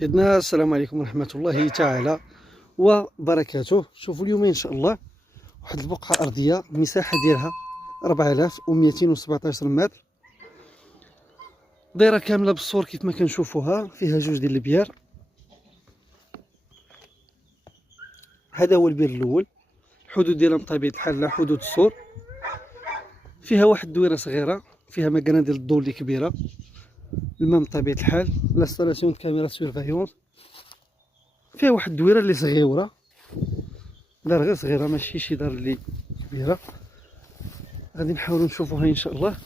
سيدنا السلام عليكم ورحمة الله تعالى وبركاته. شوفوا اليوم إن شاء الله واحد البقعة أرضية المساحة ديالها 4217 متر، دايرة كاملة بالسور كيف ما كنشوفوها، فيها جوج ديال البيار. هذا هو البير الأول، الحدود ديالها بطبيعة الحال لا حدود السور. فيها واحد الدويرة صغيرة، فيها مكانة ديال الضو اللي كبيرة، الماء بطبيعة الحال، لاستالاسيون كاميرا سيرفايونس. فيها واحد الدويرة اللي صغيورة، دار غير صغيرة ماشي شي دار اللي كبيرة. غادي نحاولوا نشوفوها ان شاء الله.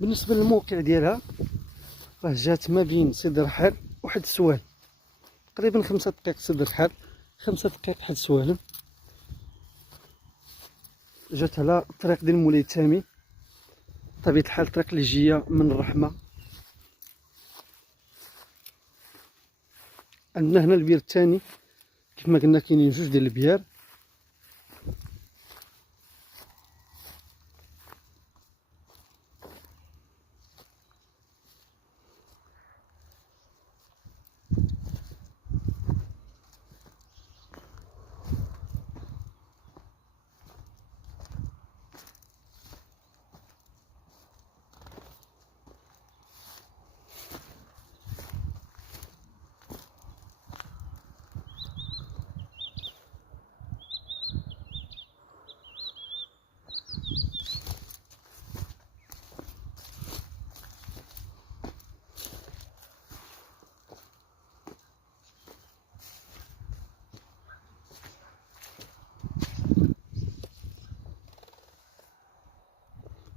بالنسبة للموقع ديالها راه جات ما بين سيد الرحال وحد السوالم، تقريبا 5 دقائق سيد الرحال، 5 دقائق حد السوالم. جات على الطريق ديال مولاي التامي، بطبيعة الحال الطريق اللي جاية من الرحمة. عندنا هنا البير الثاني، كيف ما قلنا كاينين جوج ديال البيار.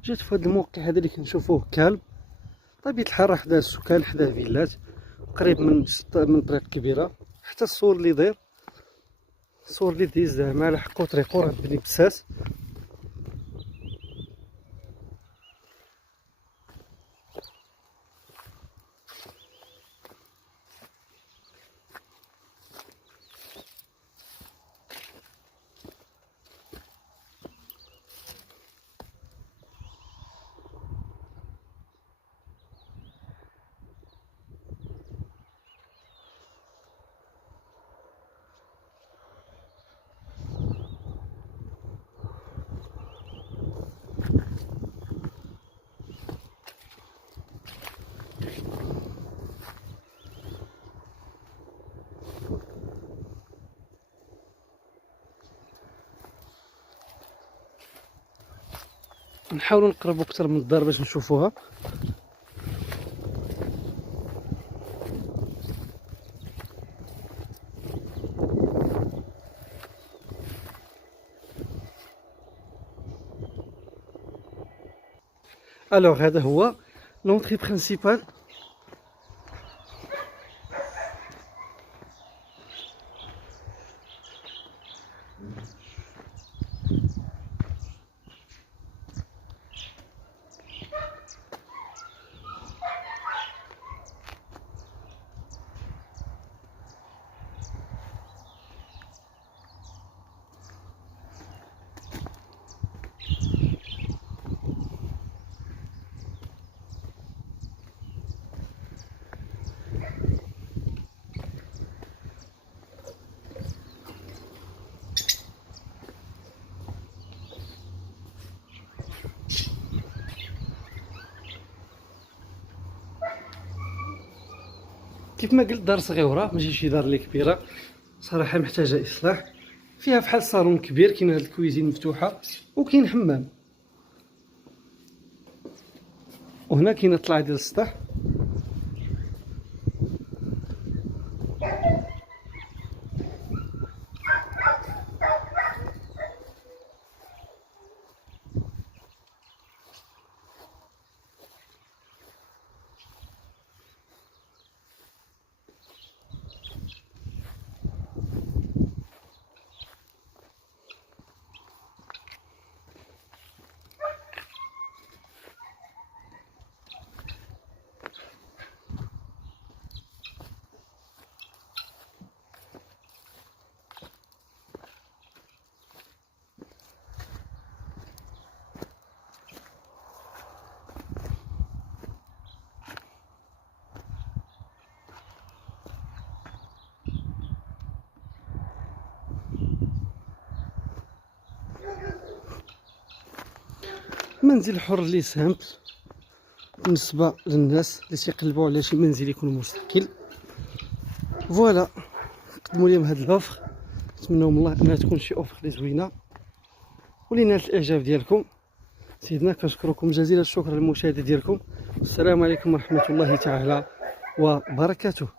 جات في هذا الموقع هذا اللي كنشوفوه كالم، طبيعة الحال راه حدا السكان، حدا فيلات، قريب من طريق كبيرة. حتى الصور اللي داير، الصور اللي دايز زعما على حقو طريقو راه بني بساس. نحاولوا نقربوا اكثر من الدار باش نشوفوها. الوغ هذا هو لونطري برينسيبال. كيف ما قلت دار صغيره ماشي شي دار اللي كبيره، صراحه محتاجه اصلاح. فيها فحال صالون كبير، كاين هاد الكويزين مفتوحه وكاين حمام، وهنا كاينه طلعه ديال السطح. منزل حر اللي سامبل بالنسبه للناس اللي تيقلبوا على شي منزل يكون مستقل. فوالا قدموا لي هاد لوفر، نتمنى من الله انها تكون شي اوفر اللي زوينه واللي نالت الاعجاب ديالكم. سيدنا كنشكركم جزيل الشكر على المشاهده ديالكم. السلام عليكم ورحمه الله تعالى وبركاته.